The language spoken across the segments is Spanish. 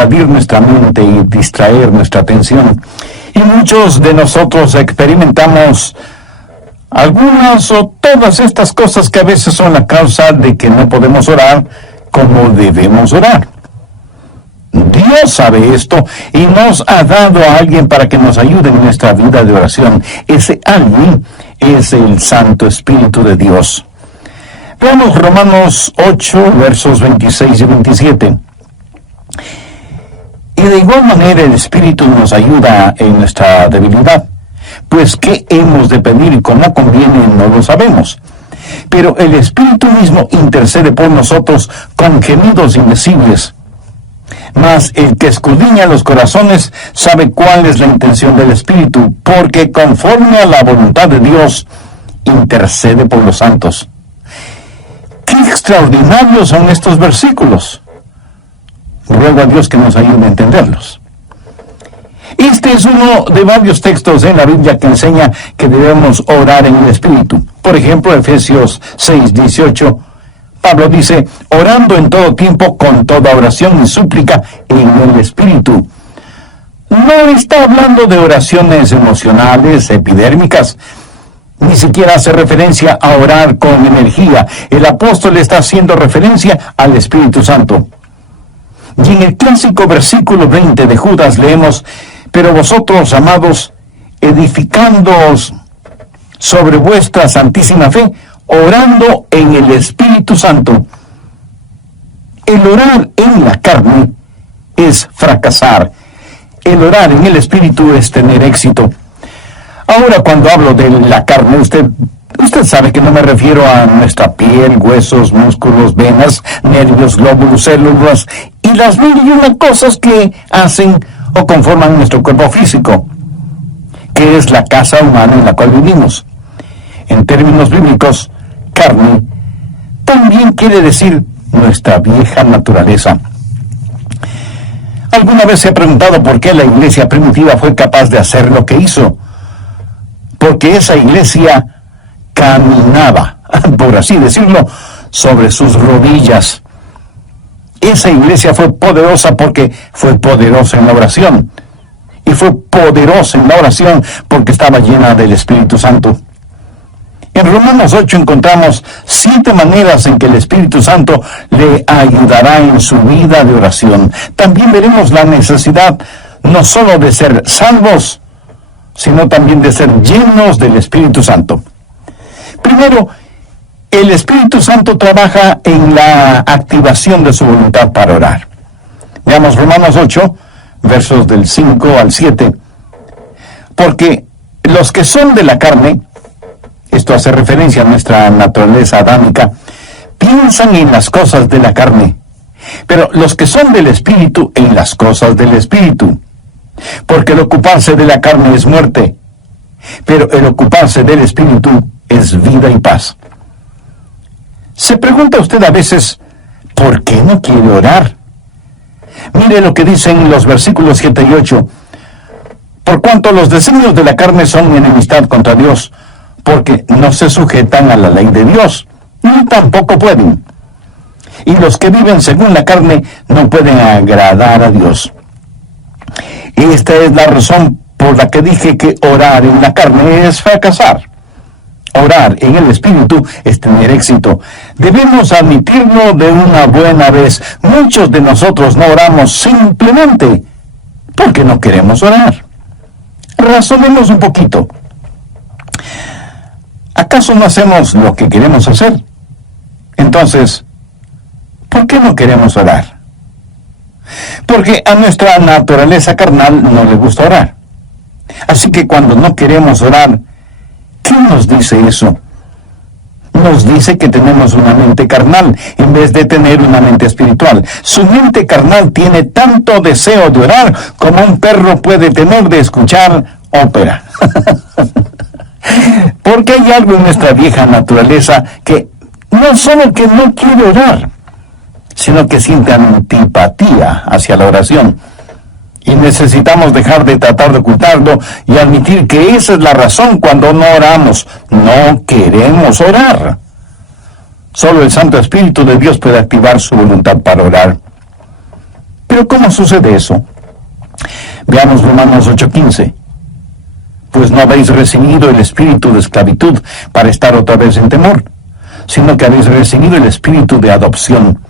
invadir nuestra mente y distraer nuestra atención. Y muchos de nosotros experimentamos algunas o todas estas cosas que a veces son la causa de que no podemos orar como debemos orar. Dios sabe esto y nos ha dado a alguien para que nos ayude en nuestra vida de oración. Ese alguien es el Santo Espíritu de Dios. Veamos Romanos 8, versos 26 y 27. Y de igual manera el Espíritu nos ayuda en nuestra debilidad, pues qué hemos de pedir y cómo conviene no lo sabemos. Pero el Espíritu mismo intercede por nosotros con gemidos indecibles. Mas el que escudriña los corazones sabe cuál es la intención del Espíritu, porque conforme a la voluntad de Dios intercede por los santos. ¡Qué extraordinarios son estos versículos! Ruego a Dios que nos ayude a entenderlos. Este es uno de varios textos en la Biblia que enseña que debemos orar en el Espíritu. Por ejemplo, Efesios 6:18, Pablo dice, orando en todo tiempo con toda oración y súplica en el Espíritu. No está hablando de oraciones emocionales, epidérmicas, ni siquiera hace referencia a orar con energía. El apóstol está haciendo referencia al Espíritu Santo. Y en el clásico versículo 20 de Judas leemos, pero vosotros, amados, edificándoos sobre vuestra santísima fe, orando en el Espíritu Santo. El orar en la carne es fracasar. El orar en el Espíritu es tener éxito. Ahora, cuando hablo de la carne, usted sabe que no me refiero a nuestra piel, huesos, músculos, venas, nervios, glóbulos, células y las mil y una cosas que hacen o conforman nuestro cuerpo físico, que es la casa humana en la cual vivimos. En términos bíblicos, carne también quiere decir nuestra vieja naturaleza. ¿Alguna vez se ha preguntado por qué la iglesia primitiva fue capaz de hacer lo que hizo? Porque esa iglesia caminaba, por así decirlo, sobre sus rodillas. Esa iglesia fue poderosa porque fue poderosa en la oración. Y fue poderosa en la oración porque estaba llena del Espíritu Santo. En Romanos 8 encontramos 7 maneras en que el Espíritu Santo le ayudará en su vida de oración. También veremos la necesidad no solo de ser salvos, sino también de ser llenos del Espíritu Santo. Primero, el Espíritu Santo trabaja en la activación de su voluntad para orar. Veamos Romanos 8, versos del 5 al 7. Porque los que son de la carne, esto hace referencia a nuestra naturaleza adámica, piensan en las cosas de la carne, pero los que son del Espíritu en las cosas del Espíritu. Porque el ocuparse de la carne es muerte, pero el ocuparse del Espíritu es vida y paz. Se pregunta usted a veces, ¿por qué no quiere orar? Mire lo que dicen los versículos 7 y 8. Por cuanto los designios de la carne son enemistad contra Dios, porque no se sujetan a la ley de Dios, ni tampoco pueden. Y los que viven según la carne no pueden agradar a Dios. Esta es la razón por la que dije que orar en la carne es fracasar. Orar en el Espíritu es tener éxito. Debemos admitirlo de una buena vez. Muchos de nosotros no oramos simplemente porque no queremos orar. Razonemos un poquito. ¿Acaso no hacemos lo que queremos hacer? Entonces, ¿por qué no queremos orar? Porque a nuestra naturaleza carnal no le gusta orar. Así que cuando no queremos orar, ¿qué nos dice eso? Nos dice que tenemos una mente carnal en vez de tener una mente espiritual. Su mente carnal tiene tanto deseo de orar como un perro puede tener de escuchar ópera. Porque hay algo en nuestra vieja naturaleza que no solo que no quiere orar, sino que siente antipatía hacia la oración. Y necesitamos dejar de tratar de ocultarlo y admitir que esa es la razón cuando no oramos. No queremos orar. Solo el Santo Espíritu de Dios puede activar su voluntad para orar. Pero ¿cómo sucede eso? Veamos Romanos 8:15. Pues no habéis recibido el espíritu de esclavitud para estar otra vez en temor, sino que habéis recibido el espíritu de adopción.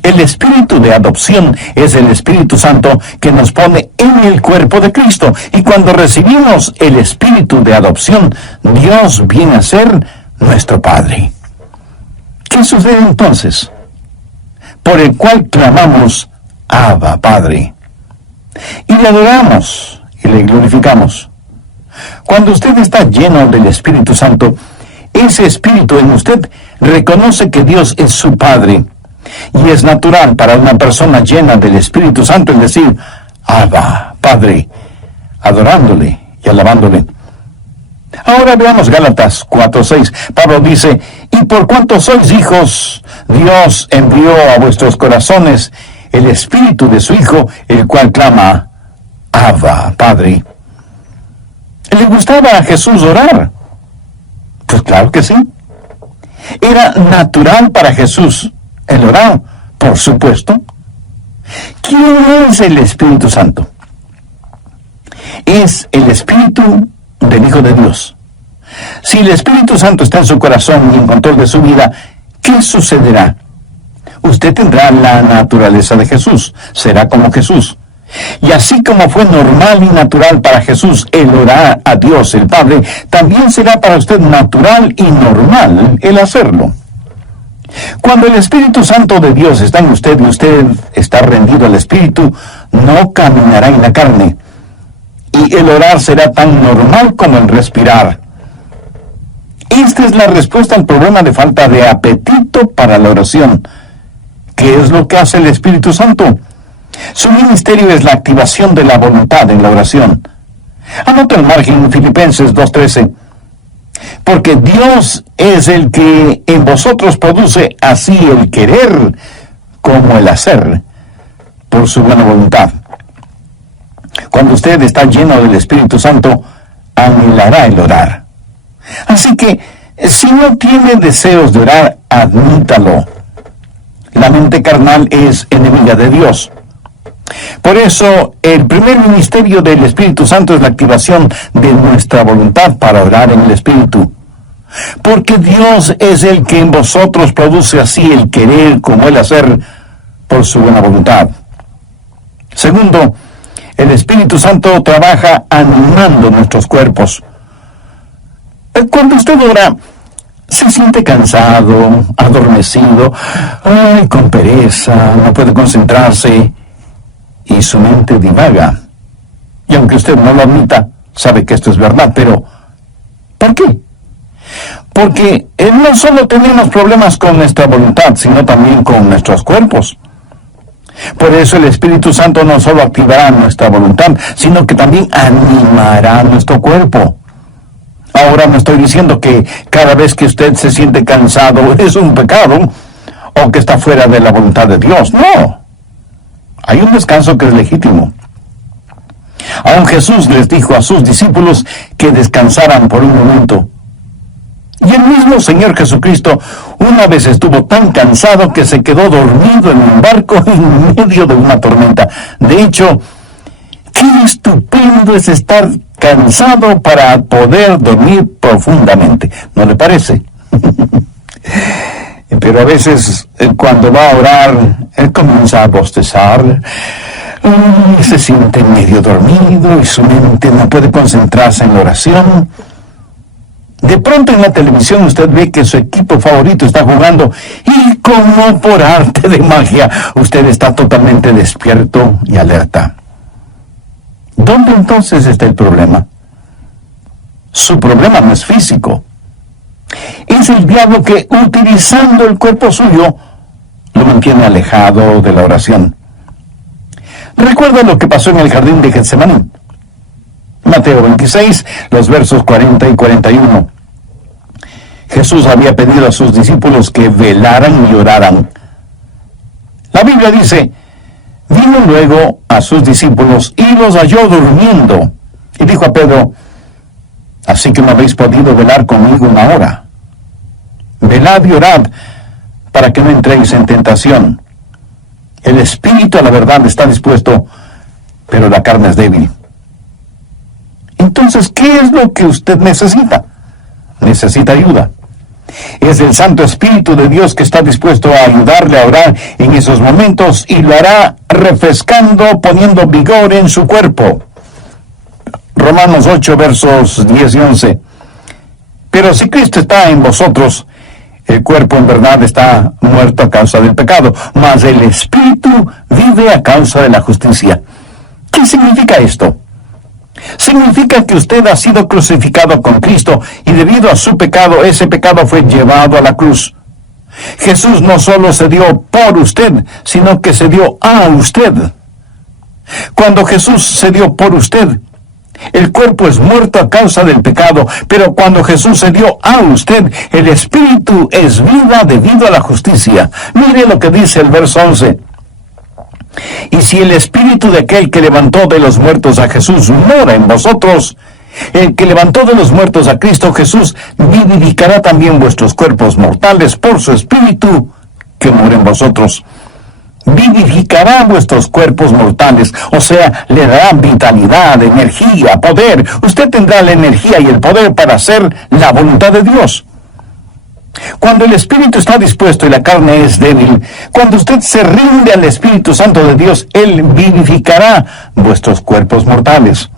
El espíritu de adopción es el Espíritu Santo que nos pone en el cuerpo de Cristo. Y cuando recibimos el espíritu de adopción, Dios viene a ser nuestro Padre. ¿Qué sucede entonces? Por el cual clamamos, Abba, Padre. Y le adoramos y le glorificamos. Cuando usted está lleno del Espíritu Santo, ese Espíritu en usted reconoce que Dios es su Padre. Y es natural para una persona llena del Espíritu Santo el decir, Abba, Padre, adorándole y alabándole. Ahora veamos Gálatas 4:6. Pablo dice, y por cuanto sois hijos, Dios envió a vuestros corazones el Espíritu de su Hijo, el cual clama, Abba, Padre. ¿Le gustaba a Jesús orar? Pues claro que sí. Era natural para Jesús el orar, por supuesto. ¿Quién es el Espíritu Santo? Es el Espíritu del Hijo de Dios. Si el Espíritu Santo está en su corazón y en control de su vida, ¿qué sucederá? Usted tendrá la naturaleza de Jesús, será como Jesús. Y así como fue normal y natural para Jesús el orar a Dios el Padre, también será para usted natural y normal el hacerlo. Cuando el Espíritu Santo de Dios está en usted y usted está rendido al Espíritu, no caminará en la carne. Y el orar será tan normal como el respirar. Esta es la respuesta al problema de falta de apetito para la oración. ¿Qué es lo que hace el Espíritu Santo? Su ministerio es la activación de la voluntad en la oración. Anota el margen en Filipenses 2:13. Porque Dios es el que en vosotros produce así el querer como el hacer por su buena voluntad. Cuando usted está lleno del Espíritu Santo, anhelará el orar. Así que, si no tiene deseos de orar, admítalo. La mente carnal es enemiga de Dios. Por eso, el primer ministerio del Espíritu Santo es la activación de nuestra voluntad para orar en el Espíritu. Porque Dios es el que en vosotros produce así el querer como el hacer por su buena voluntad. Segundo, el Espíritu Santo trabaja animando nuestros cuerpos. Cuando usted ora, se siente cansado, adormecido, con pereza, no puede concentrarse y su mente divaga. Y aunque usted no lo admita, sabe que esto es verdad, pero ¿por qué? Porque no solo tenemos problemas con nuestra voluntad, sino también con nuestros cuerpos. Por eso el Espíritu Santo no solo activará nuestra voluntad, sino que también animará nuestro cuerpo. Ahora no estoy diciendo que cada vez que usted se siente cansado es un pecado o que está fuera de la voluntad de Dios. No. Hay un descanso que es legítimo. Aún Jesús les dijo a sus discípulos que descansaran por un momento. Y el mismo Señor Jesucristo una vez estuvo tan cansado que se quedó dormido en un barco en medio de una tormenta. De hecho, qué estupendo es estar cansado para poder dormir profundamente. ¿No le parece? Pero a veces cuando va a orar, él comienza a bostezar, se siente medio dormido y su mente no puede concentrarse en la oración. De pronto en la televisión usted ve que su equipo favorito está jugando y como por arte de magia usted está totalmente despierto y alerta. ¿Dónde entonces está el problema? Su problema no es físico. Es el diablo que, utilizando el cuerpo suyo, lo mantiene alejado de la oración. Recuerda lo que pasó en el jardín de Getsemaní. Mateo 26, los versos 40 y 41. Jesús había pedido a sus discípulos que velaran y oraran. La Biblia dice, vino luego a sus discípulos y los halló durmiendo. Y dijo a Pedro, así que no habéis podido velar conmigo una hora. Velad y orad para que no entréis en tentación. El espíritu a la verdad está dispuesto, pero la carne es débil. Entonces, ¿qué es lo que usted necesita? Necesita ayuda. Es el Santo Espíritu de Dios que está dispuesto a ayudarle a orar en esos momentos y lo hará refrescando, poniendo vigor en su cuerpo. Romanos 8, versos 10 y 11. Pero si Cristo está en vosotros, el cuerpo en verdad está muerto a causa del pecado, mas el Espíritu vive a causa de la justicia. ¿Qué significa esto? Significa que usted ha sido crucificado con Cristo y debido a su pecado, ese pecado fue llevado a la cruz. Jesús no solo se dio por usted, sino que se dio a usted. Cuando Jesús se dio por usted, el cuerpo es muerto a causa del pecado, pero cuando Jesús se dio a usted, el Espíritu es vida debido a la justicia. Mire lo que dice el verso 11. Y si el Espíritu de aquel que levantó de los muertos a Jesús mora en vosotros, el que levantó de los muertos a Cristo Jesús vivificará también vuestros cuerpos mortales por su Espíritu que mora en vosotros. Vivificará vuestros cuerpos mortales, o sea, le dará vitalidad, energía, poder. Usted tendrá la energía y el poder para hacer la voluntad de Dios. Cuando el Espíritu está dispuesto y la carne es débil, cuando usted se rinde al Espíritu Santo de Dios, Él vivificará vuestros cuerpos mortales.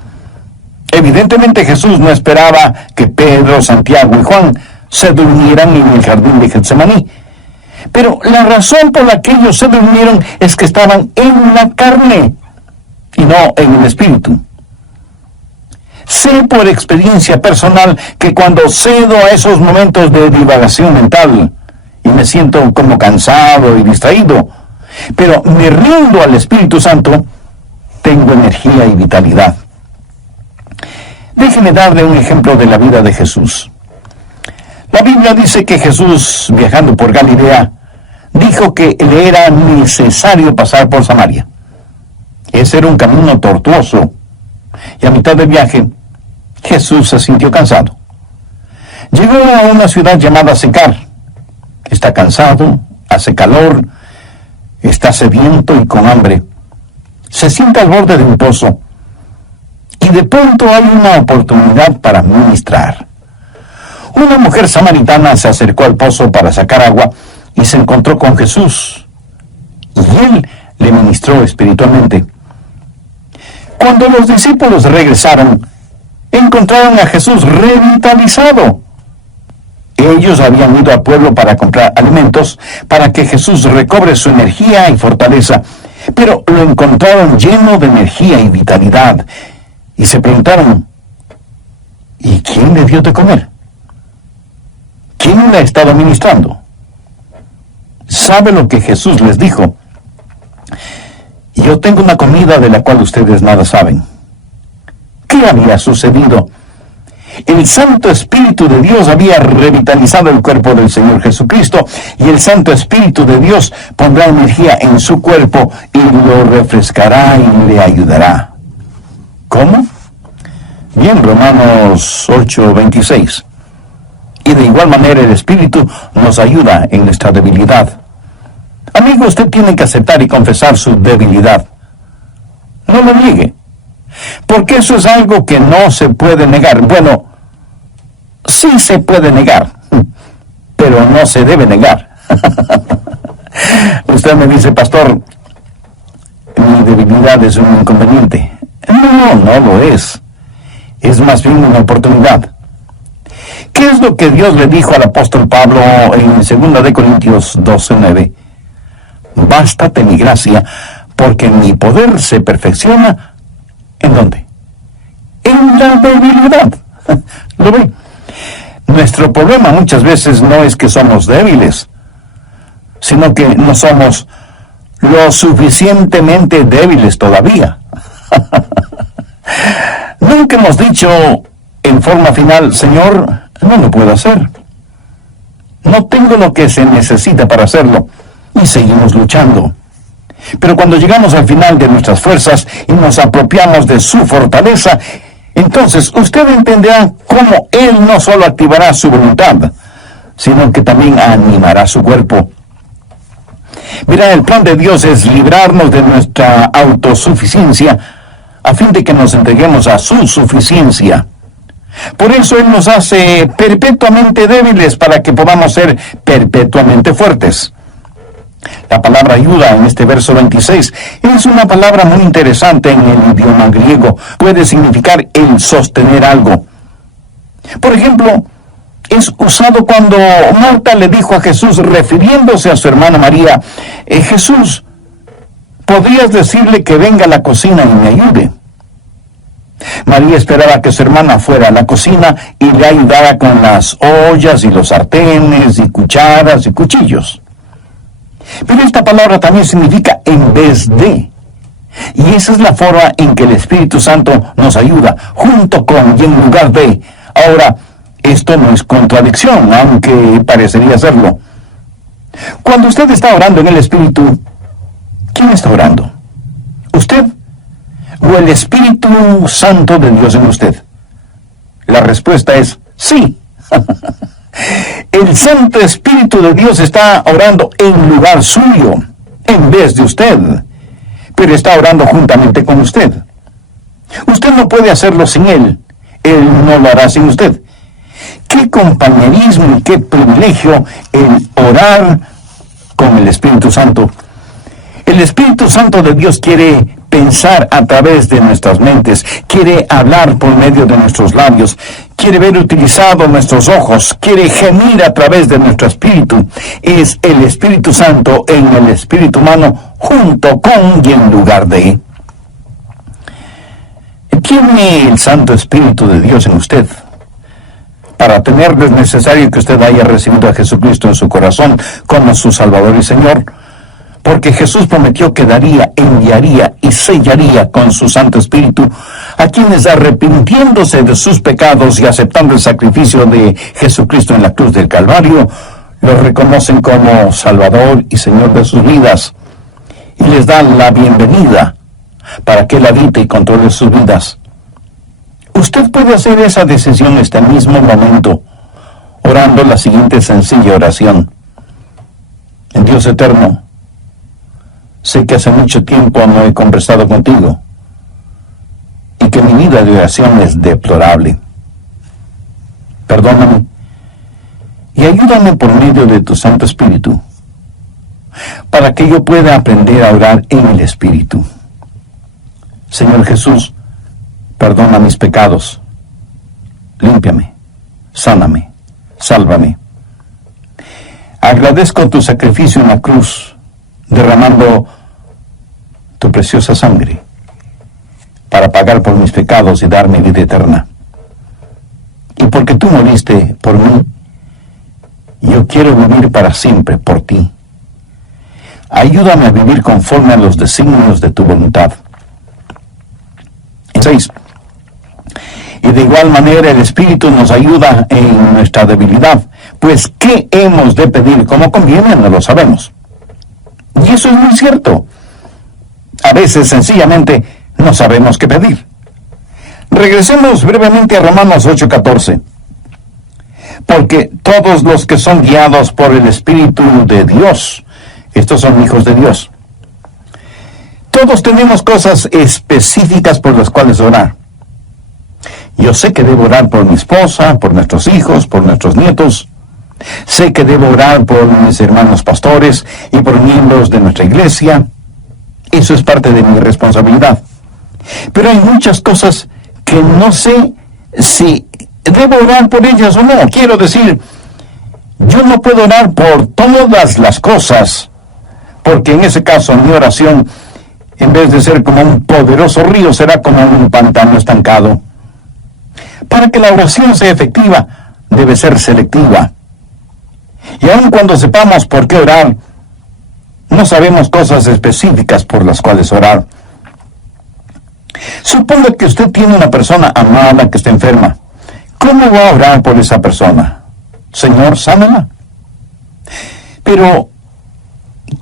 Evidentemente Jesús no esperaba que Pedro, Santiago y Juan se durmieran en el jardín de Getsemaní. Pero la razón por la que ellos se durmieron es que estaban en la carne y no en el Espíritu. Sé por experiencia personal que cuando cedo a esos momentos de divagación mental y me siento como cansado y distraído, pero me rindo al Espíritu Santo, tengo energía y vitalidad. Déjeme darle un ejemplo de la vida de Jesús. La Biblia dice que Jesús, viajando por Galilea, dijo que le era necesario pasar por Samaria. Ese era un camino tortuoso, y a mitad del viaje, Jesús se sintió cansado. Llegó a una ciudad llamada Sicar. Está cansado, hace calor, está sediento y con hambre. Se sienta al borde de un pozo, y de pronto hay una oportunidad para ministrar. Una mujer samaritana se acercó al pozo para sacar agua y se encontró con Jesús, y él le ministró espiritualmente. Cuando los discípulos regresaron, encontraron a Jesús revitalizado. Ellos habían ido al pueblo para comprar alimentos para que Jesús recobre su energía y fortaleza, pero lo encontraron lleno de energía y vitalidad, y se preguntaron, ¿y quién le dio de comer? ¿Quién le ha estado ministrando? ¿Sabe lo que Jesús les dijo? Yo tengo una comida de la cual ustedes nada saben. ¿Qué había sucedido? El Santo Espíritu de Dios había revitalizado el cuerpo del Señor Jesucristo, y el Santo Espíritu de Dios pondrá energía en su cuerpo y lo refrescará y le ayudará. ¿Cómo? Bien, Romanos 8:26. Y de igual manera el Espíritu nos ayuda en nuestra debilidad. Amigo, usted tiene que aceptar y confesar su debilidad. No lo niegue, porque eso es algo que no se puede negar. Bueno, sí se puede negar, pero no se debe negar. Usted me dice, pastor, mi debilidad es un inconveniente. No lo es. Es más bien una oportunidad. ¿Qué es lo que Dios le dijo al apóstol Pablo en 2 Corintios 12:9? Bástate mi gracia, porque mi poder se perfecciona, ¿en dónde? En la debilidad. ¿Lo ve? Nuestro problema muchas veces no es que somos débiles, sino que no somos lo suficientemente débiles todavía. Nunca hemos dicho en forma final, Señor, no lo puedo hacer. No tengo lo que se necesita para hacerlo. Y seguimos luchando. Pero cuando llegamos al final de nuestras fuerzas y nos apropiamos de su fortaleza, entonces usted entenderá cómo Él no solo activará su voluntad, sino que también animará su cuerpo. Mira, el plan de Dios es librarnos de nuestra autosuficiencia a fin de que nos entreguemos a su suficiencia. Por eso Él nos hace perpetuamente débiles para que podamos ser perpetuamente fuertes. La palabra ayuda en este verso 26 es una palabra muy interesante en el idioma griego. Puede significar el sostener algo. Por ejemplo, es usado cuando Marta le dijo a Jesús, refiriéndose a su hermana María, Jesús, ¿podrías decirle que venga a la cocina y me ayude? María esperaba que su hermana fuera a la cocina y le ayudara con las ollas y los sartenes y cucharas y cuchillos. Pero esta palabra también significa en vez de. Y esa es la forma en que el Espíritu Santo nos ayuda, junto con y en lugar de. Ahora, esto no es contradicción, aunque parecería serlo. Cuando usted está orando en el Espíritu, ¿quién está orando? ¿Usted o el Espíritu Santo de Dios en usted? La respuesta es sí. El Santo Espíritu de Dios está orando en lugar suyo, en vez de usted, pero está orando juntamente con usted. Usted no puede hacerlo sin Él. Él no lo hará sin usted. Qué compañerismo y qué privilegio el orar con el Espíritu Santo. El Espíritu Santo de Dios quiere pensar a través de nuestras mentes, quiere hablar por medio de nuestros labios, quiere ver utilizados nuestros ojos, quiere gemir a través de nuestro espíritu. Es el Espíritu Santo en el espíritu humano, junto con y en lugar de. ¿Tiene el Santo Espíritu de Dios en usted? Para tenerlo es necesario que usted haya recibido a Jesucristo en su corazón como su Salvador y Señor, porque Jesús prometió que daría, enviaría y sellaría con su Santo Espíritu a quienes, arrepintiéndose de sus pecados y aceptando el sacrificio de Jesucristo en la cruz del Calvario, lo reconocen como Salvador y Señor de sus vidas y les dan la bienvenida para que Él habite y controle sus vidas. Usted puede hacer esa decisión este mismo momento, orando la siguiente sencilla oración. En Dios eterno, sé que hace mucho tiempo no he conversado contigo y que mi vida de oración es deplorable. Perdóname y ayúdame por medio de tu Santo Espíritu para que yo pueda aprender a orar en el Espíritu. Señor Jesús, perdona mis pecados, límpiame, sáname, sálvame. Agradezco tu sacrificio en la cruz, derramando tu preciosa sangre para pagar por mis pecados y darme vida eterna. Y porque tú moriste por mí, yo quiero vivir para siempre por ti. Ayúdame a vivir conforme a los designios de tu voluntad. 6. Y de igual manera el Espíritu nos ayuda en nuestra debilidad, pues ¿qué hemos de pedir como conviene? No lo sabemos. Y eso es muy cierto. A veces sencillamente no sabemos qué pedir. Regresemos brevemente a Romanos 8:14. Porque todos los que son guiados por el Espíritu de Dios, estos son hijos de Dios. Todos tenemos cosas específicas por las cuales orar. Yo sé que debo orar por mi esposa, por nuestros hijos, por nuestros nietos. Sé que debo orar por mis hermanos pastores y por miembros de nuestra iglesia. Eso es parte de mi responsabilidad. Pero hay muchas cosas que no sé si debo orar por ellas o no. Quiero decir, yo no puedo orar por todas las cosas, porque en ese caso mi oración, en vez de ser como un poderoso río, será como un pantano estancado. Para que la oración sea efectiva, debe ser selectiva. Y aun cuando sepamos por qué orar, no sabemos cosas específicas por las cuales orar. Suponga que usted tiene una persona amada que está enferma. ¿Cómo va a orar por esa persona? Señor, sánala. Pero,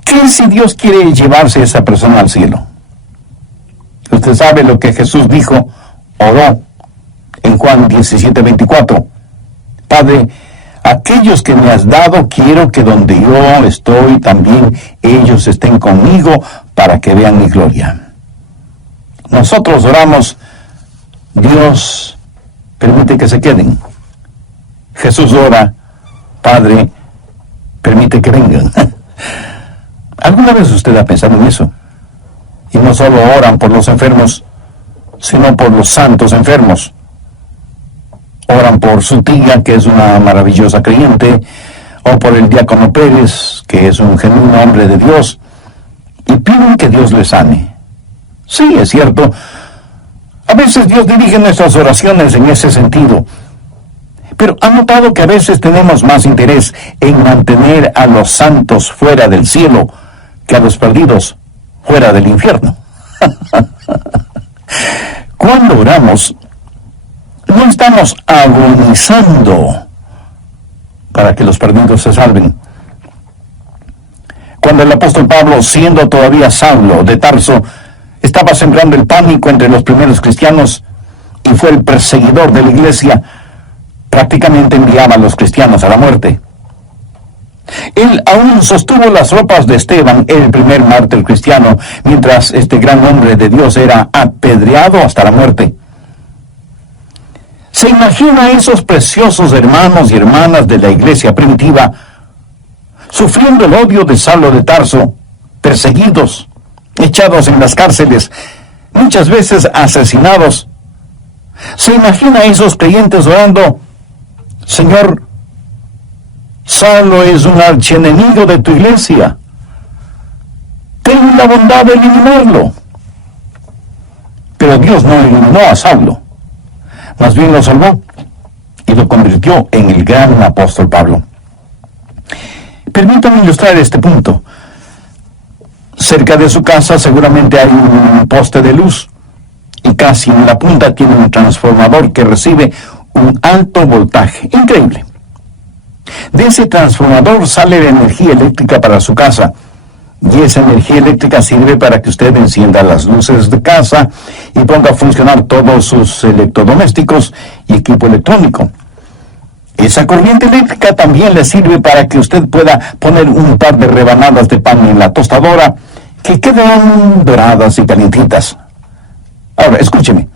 ¿qué si Dios quiere llevarse a esa persona al cielo? Usted sabe lo que Jesús oró en Juan 17:24. Padre, aquellos que me has dado, quiero que donde yo estoy también ellos estén conmigo para que vean mi gloria. Nosotros oramos, Dios, permite que se queden. Jesús ora, Padre, permite que vengan. ¿Alguna vez usted ha pensado en eso? Y no solo oran por los enfermos, sino por los santos enfermos. Oran por su tía, que es una maravillosa creyente, o por el diácono Pérez, que es un genuino hombre de Dios, y piden que Dios les sane. Sí, es cierto. A veces Dios dirige nuestras oraciones en ese sentido. Pero ¿ha notado que a veces tenemos más interés en mantener a los santos fuera del cielo que a los perdidos fuera del infierno? Cuando oramos, no estamos agonizando para que los perdidos se salven. Cuando el apóstol Pablo, siendo todavía Saulo de Tarso, estaba sembrando el pánico entre los primeros cristianos y fue el perseguidor de la iglesia, prácticamente enviaba a los cristianos a la muerte. Él aún sostuvo las ropas de Esteban, el primer mártir cristiano, mientras este gran hombre de Dios era apedreado hasta la muerte. ¿Se imagina a esos preciosos hermanos y hermanas de la iglesia primitiva sufriendo el odio de Saulo de Tarso, perseguidos, echados en las cárceles, muchas veces asesinados? ¿Se imagina a esos creyentes orando, Señor, Saulo es un archienemigo de tu iglesia, ten la bondad de eliminarlo? Pero Dios no eliminó a Saulo, más bien lo salvó y lo convirtió en el gran apóstol Pablo. Permítame ilustrar este punto. Cerca de su casa seguramente hay un poste de luz y casi en la punta tiene un transformador que recibe un alto voltaje. Increíble. De ese transformador sale la energía eléctrica para su casa, y esa energía eléctrica sirve para que usted encienda las luces de casa y ponga a funcionar todos sus electrodomésticos y equipo electrónico. Esa corriente eléctrica también le sirve para que usted pueda poner un par de rebanadas de pan en la tostadora que quedan doradas y calientitas. Ahora, escúcheme.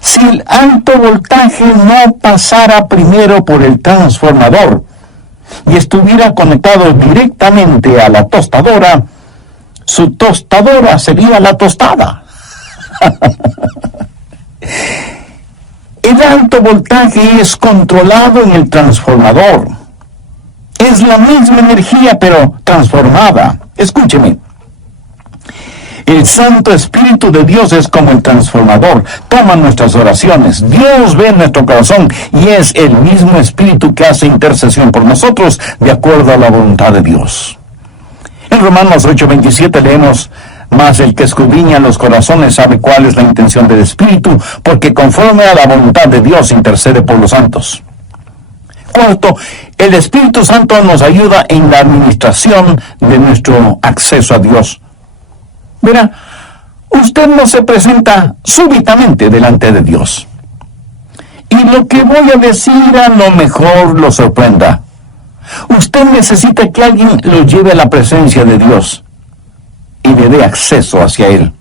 Si el alto voltaje no pasara primero por el transformador y estuviera conectado directamente a la tostadora, su tostadora sería la tostada. El alto voltaje es controlado en el transformador. Es la misma energía, pero transformada. Escúcheme. El Santo Espíritu de Dios es como el transformador. Toma nuestras oraciones. Dios ve nuestro corazón y es el mismo Espíritu que hace intercesión por nosotros de acuerdo a la voluntad de Dios. En Romanos 8:27 leemos, mas el que escudriña los corazones sabe cuál es la intención del Espíritu, porque conforme a la voluntad de Dios intercede por los santos. Cuarto, el Espíritu Santo nos ayuda en la administración de nuestro acceso a Dios. Verá, usted no se presenta súbitamente delante de Dios. Y lo que voy a decir a lo mejor lo sorprenda. Usted necesita que alguien lo lleve a la presencia de Dios y le dé acceso hacia Él.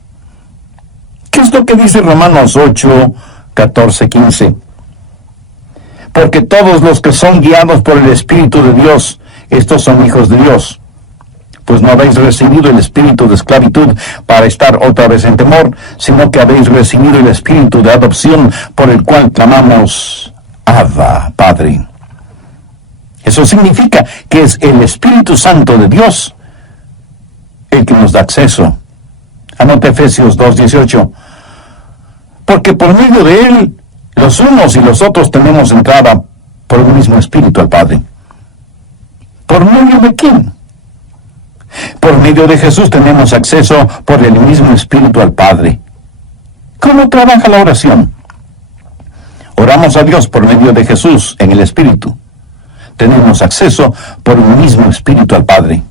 ¿Qué es lo que dice Romanos 8, 14, 15? Porque todos los que son guiados por el Espíritu de Dios, estos son hijos de Dios. Pues no habéis recibido el espíritu de esclavitud para estar otra vez en temor, sino que habéis recibido el espíritu de adopción por el cual clamamos, Abba, Padre. Eso significa que es el Espíritu Santo de Dios el que nos da acceso. Anote Efesios 2:18. Porque por medio de Él, los unos y los otros tenemos entrada por un mismo Espíritu al Padre. ¿Por medio de quién? Por medio de Jesús tenemos acceso por el mismo Espíritu al Padre. ¿Cómo trabaja la oración? Oramos a Dios por medio de Jesús en el Espíritu. Tenemos acceso por un mismo Espíritu al Padre.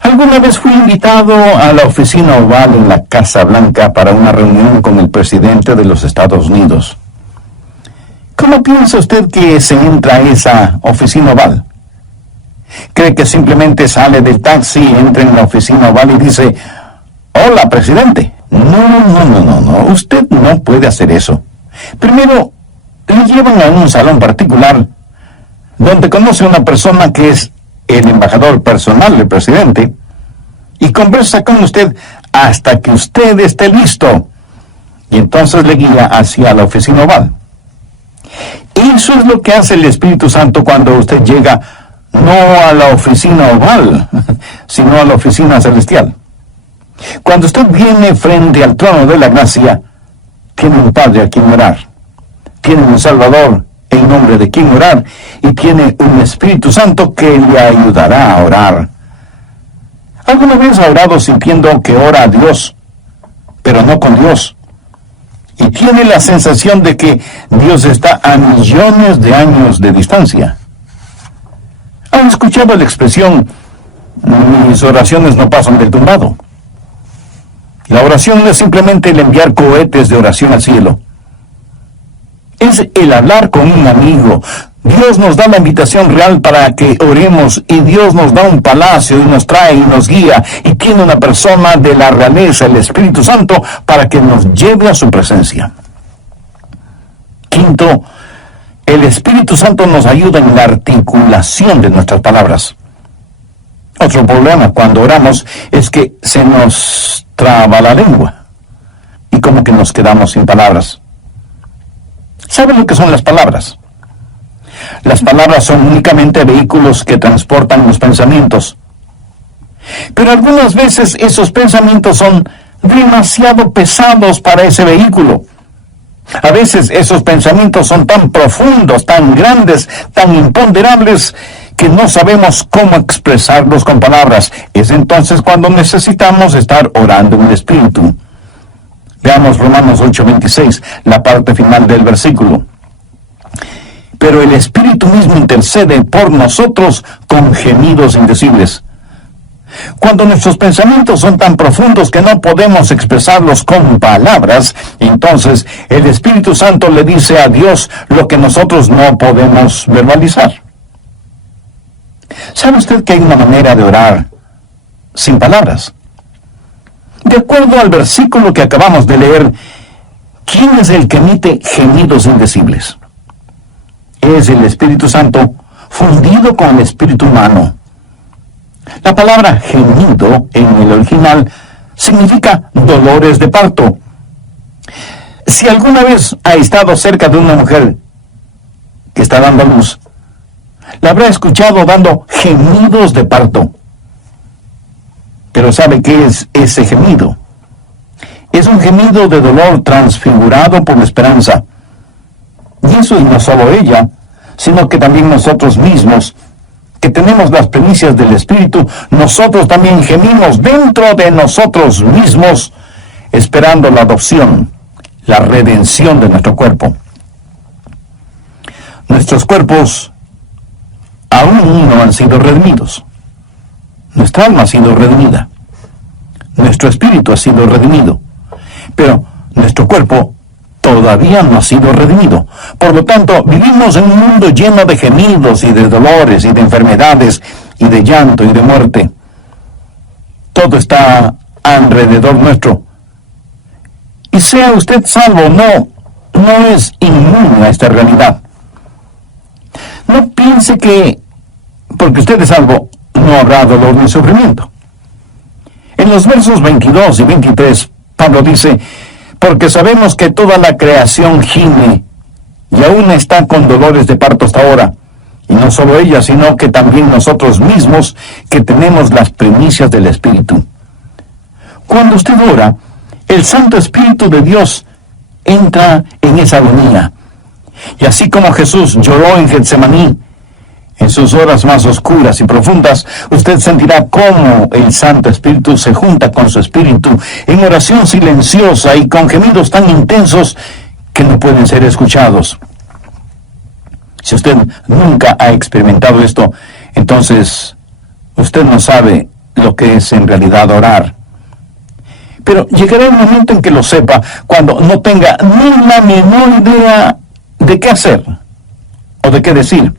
Alguna vez fui invitado a la oficina oval en la Casa Blanca para una reunión con el presidente de los Estados Unidos. ¿Cómo piensa usted que se entra a esa oficina oval? ¿Cree que simplemente sale del taxi, entra en la oficina oval y dice, hola, presidente? No, usted no puede hacer eso. Primero, le llevan a un salón particular donde conoce a una persona que es el embajador personal del presidente y conversa con usted hasta que usted esté listo. Y entonces le guía hacia la oficina oval. Eso es lo que hace el Espíritu Santo cuando usted llega no a la oficina oval, sino a la oficina celestial. Cuando usted viene frente al trono de la gracia, tiene un Padre a quien orar, tiene un Salvador en nombre de quien orar, y tiene un Espíritu Santo que le ayudará a orar. ¿Alguna vez ha orado sintiendo que ora a Dios, pero no con Dios? Y tiene la sensación de que Dios está a millones de años de distancia. ¿Han escuchado la expresión, mis oraciones no pasan del tumbado? La oración no es simplemente el enviar cohetes de oración al cielo. Es el hablar con un amigo. Dios nos da la invitación real para que oremos, y Dios nos da un palacio y nos trae y nos guía, y tiene una persona de la realeza, el Espíritu Santo, para que nos lleve a su presencia. Quinto, el Espíritu Santo nos ayuda en la articulación de nuestras palabras. Otro problema cuando oramos es que se nos traba la lengua y como que nos quedamos sin palabras. ¿Saben lo que son las palabras? Las palabras son únicamente vehículos que transportan los pensamientos. Pero algunas veces esos pensamientos son demasiado pesados para ese vehículo. A veces esos pensamientos son tan profundos, tan grandes, tan imponderables, que no sabemos cómo expresarlos con palabras. Es entonces cuando necesitamos estar orando en el Espíritu. Veamos Romanos 8:26, la parte final del versículo. Pero el Espíritu mismo intercede por nosotros con gemidos indecibles. Cuando nuestros pensamientos son tan profundos que no podemos expresarlos con palabras, entonces el Espíritu Santo le dice a Dios lo que nosotros no podemos verbalizar. ¿Sabe usted que hay una manera de orar sin palabras? De acuerdo al versículo que acabamos de leer, ¿quién es el que emite gemidos indecibles? Es el Espíritu Santo fundido con el espíritu humano. La palabra gemido en el original significa dolores de parto. Si alguna vez ha estado cerca de una mujer que está dando a luz, la habrá escuchado dando gemidos de parto. Pero ¿sabe qué es ese gemido? Es un gemido de dolor transfigurado por la esperanza. Y eso no solo ella, sino que también nosotros mismos, que tenemos las primicias del Espíritu, nosotros también gemimos dentro de nosotros mismos, esperando la adopción, la redención de nuestro cuerpo. Nuestros cuerpos aún no han sido redimidos. Nuestra alma ha sido redimida. Nuestro espíritu ha sido redimido. Pero nuestro cuerpo todavía no ha sido redimido. Por lo tanto, vivimos en un mundo lleno de gemidos y de dolores y de enfermedades y de llanto y de muerte. Todo está alrededor nuestro. Y sea usted salvo o no, no es inmune a esta realidad. No piense que porque usted es salvo no habrá dolor ni sufrimiento. En los versos 22 y 23, Pablo dice, porque sabemos que toda la creación gime y aún está con dolores de parto hasta ahora. Y no solo ella, sino que también nosotros mismos, que tenemos las primicias del Espíritu. Cuando usted ora, el Santo Espíritu de Dios entra en esa agonía. Y así como Jesús lloró en Getsemaní, en sus horas más oscuras y profundas, usted sentirá cómo el Santo Espíritu se junta con su Espíritu en oración silenciosa y con gemidos tan intensos que no pueden ser escuchados. Si usted nunca ha experimentado esto, entonces usted no sabe lo que es en realidad orar. Pero llegará el momento en que lo sepa, cuando no tenga ni la menor idea de qué hacer o de qué decir.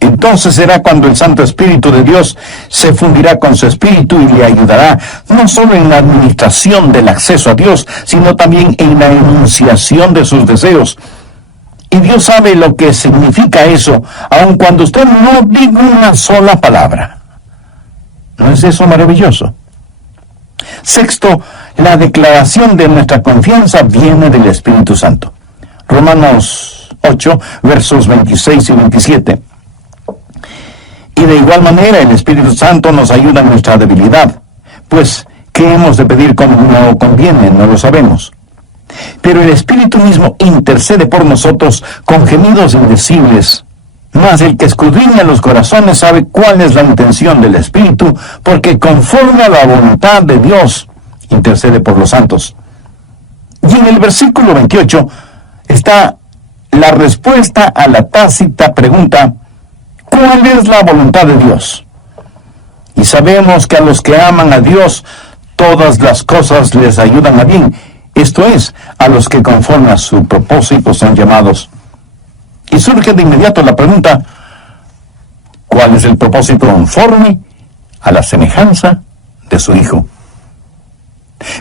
Entonces será cuando el Santo Espíritu de Dios se fundirá con su espíritu y le ayudará no solo en la administración del acceso a Dios, sino también en la enunciación de sus deseos. Y Dios sabe lo que significa eso, aun cuando usted no diga una sola palabra. ¿No es eso maravilloso? Sexto, la declaración de nuestra confianza viene del Espíritu Santo. Romanos 8, versos 26 y 27. Y de igual manera el Espíritu Santo nos ayuda en nuestra debilidad, pues ¿qué hemos de pedir como no conviene? No lo sabemos. Pero el Espíritu mismo intercede por nosotros con gemidos indecibles. Mas el que escudriña los corazones sabe cuál es la intención del Espíritu, porque conforme a la voluntad de Dios intercede por los santos. Y en el versículo 28 está la respuesta a la tácita pregunta: ¿cuál es la voluntad de Dios? Y sabemos que a los que aman a Dios, todas las cosas les ayudan a bien. Esto es, a los que conforme a su propósito son llamados. Y surge de inmediato la pregunta: ¿cuál es el propósito conforme a la semejanza de su Hijo?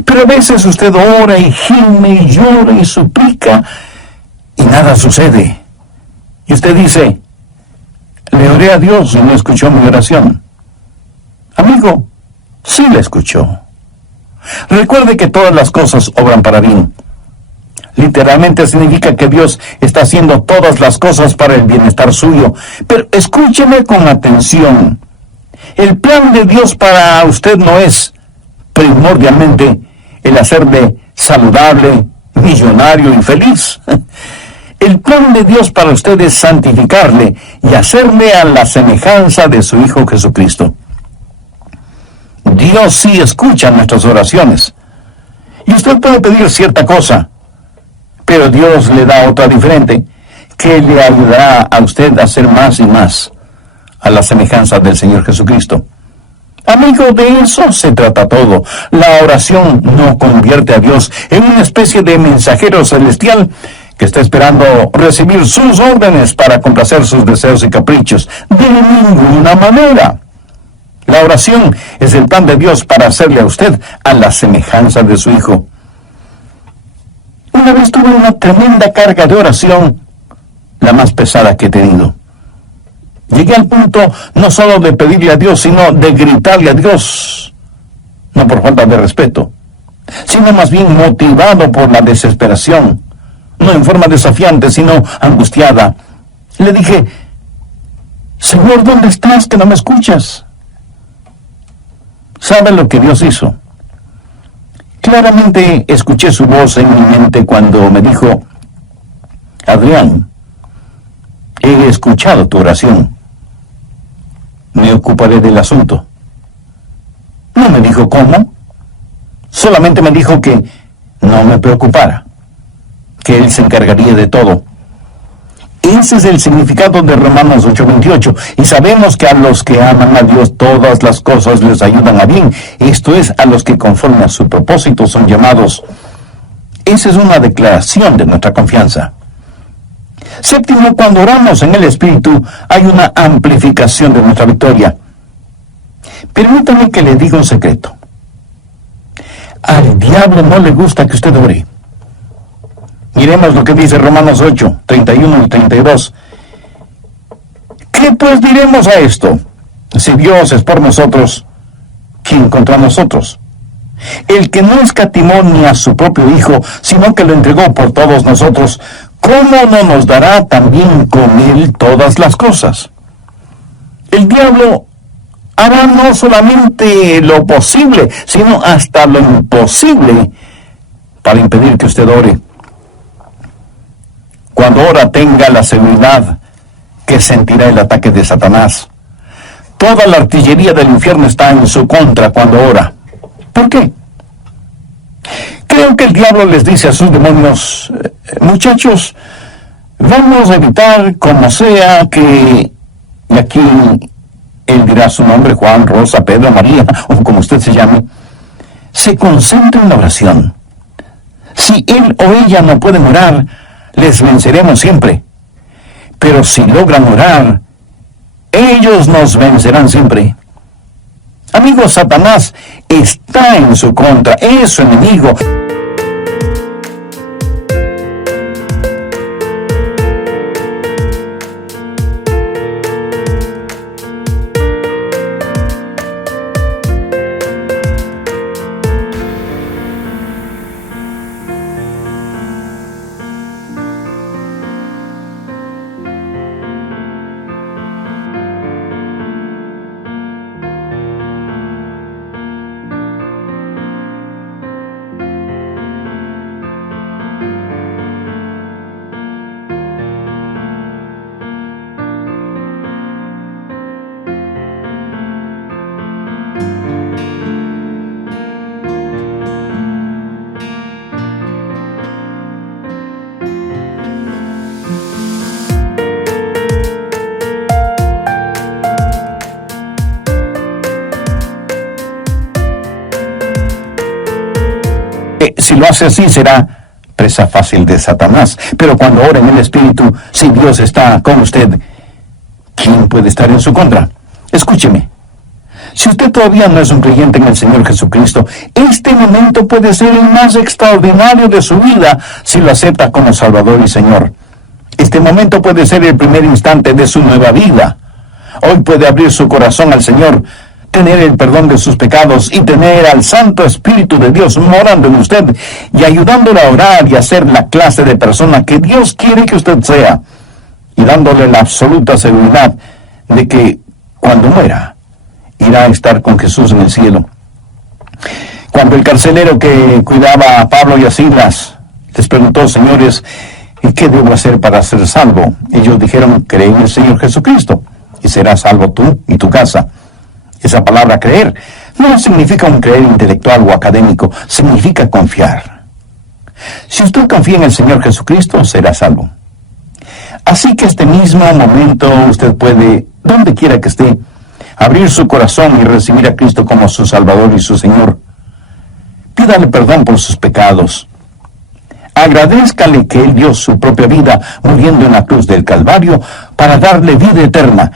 Pero a veces usted ora y gime y llora y suplica y nada sucede. Y usted dice: le oré a Dios y no escuchó mi oración. Amigo, sí la escuchó. Recuerde que todas las cosas obran para bien. Literalmente significa que Dios está haciendo todas las cosas para el bienestar suyo. Pero escúcheme con atención. El plan de Dios para usted no es primordialmente el hacerle saludable, millonario y feliz. El plan de Dios para usted es santificarle y hacerle a la semejanza de su Hijo Jesucristo. Dios sí escucha nuestras oraciones. Y usted puede pedir cierta cosa, pero Dios le da otra diferente, que le ayudará a usted a hacer más y más a la semejanza del Señor Jesucristo. Amigo, de eso se trata todo. La oración no convierte a Dios en una especie de mensajero celestial que está esperando recibir sus órdenes para complacer sus deseos y caprichos. De ninguna manera. La oración es el plan de Dios para hacerle a usted a la semejanza de su Hijo. Una vez tuve una tremenda carga de oración, la más pesada que he tenido. Llegué al punto no solo de pedirle a Dios, sino de gritarle a Dios, no por falta de respeto, sino más bien motivado por la desesperación, no en forma desafiante, sino angustiada. Le dije: Señor, ¿dónde estás que no me escuchas? ¿Sabe lo que Dios hizo? Claramente escuché su voz en mi mente cuando me dijo: Adrián, he escuchado tu oración. Me ocuparé del asunto. No me dijo cómo. Solamente me dijo que no me preocupara, que Él se encargaría de todo. Ese es el significado de Romanos 8:28. Y sabemos que a los que aman a Dios todas las cosas les ayudan a bien. Esto es, a los que conforme a su propósito son llamados. Esa es una declaración de nuestra confianza. Séptimo, cuando oramos en el Espíritu, hay una amplificación de nuestra victoria. Permítame que le diga un secreto. Al diablo no le gusta que usted ore. Miremos lo que dice Romanos 8, 31 y 32. ¿Qué pues diremos a esto? Si Dios es por nosotros, ¿quién contra nosotros? El que no escatimó ni a su propio Hijo, sino que lo entregó por todos nosotros, ¿cómo no nos dará también con Él todas las cosas? El diablo hará no solamente lo posible, sino hasta lo imposible para impedir que usted ore. Cuando ora, tenga la seguridad que sentirá el ataque de Satanás. Toda la artillería del infierno está en su contra cuando ora. ¿Por qué? Creo que el diablo les dice a sus demonios: muchachos, vamos a evitar como sea que, y aquí él dirá su nombre, Juan, Rosa, Pedro, María, o como usted se llame, se concentre en la oración. Si él o ella no pueden orar, les venceremos siempre. Pero si logran orar, ellos nos vencerán siempre. Amigos, Satanás está en su contra, es su enemigo. Si lo hace así, será presa fácil de Satanás. Pero cuando ora en el Espíritu, si Dios está con usted, ¿quién puede estar en su contra? Escúcheme. Si usted todavía no es un creyente en el Señor Jesucristo, este momento puede ser el más extraordinario de su vida si lo acepta como Salvador y Señor. Este momento puede ser el primer instante de su nueva vida. Hoy puede abrir su corazón al Señor, tener el perdón de sus pecados y tener al Santo Espíritu de Dios morando en usted y ayudándole a orar y a ser la clase de persona que Dios quiere que usted sea, y dándole la absoluta seguridad de que cuando muera irá a estar con Jesús en el cielo. Cuando el carcelero que cuidaba a Pablo y a Silas les preguntó: señores, ¿y qué debo hacer para ser salvo? Ellos dijeron: cree en el Señor Jesucristo y serás salvo tú y tu casa. Esa palabra creer no significa un creer intelectual o académico, significa confiar. Si usted confía en el Señor Jesucristo, será salvo. Así que este mismo momento usted puede, donde quiera que esté, abrir su corazón y recibir a Cristo como su Salvador y su Señor. Pídale perdón por sus pecados. Agradézcale que Él dio su propia vida muriendo en la cruz del Calvario para darle vida eterna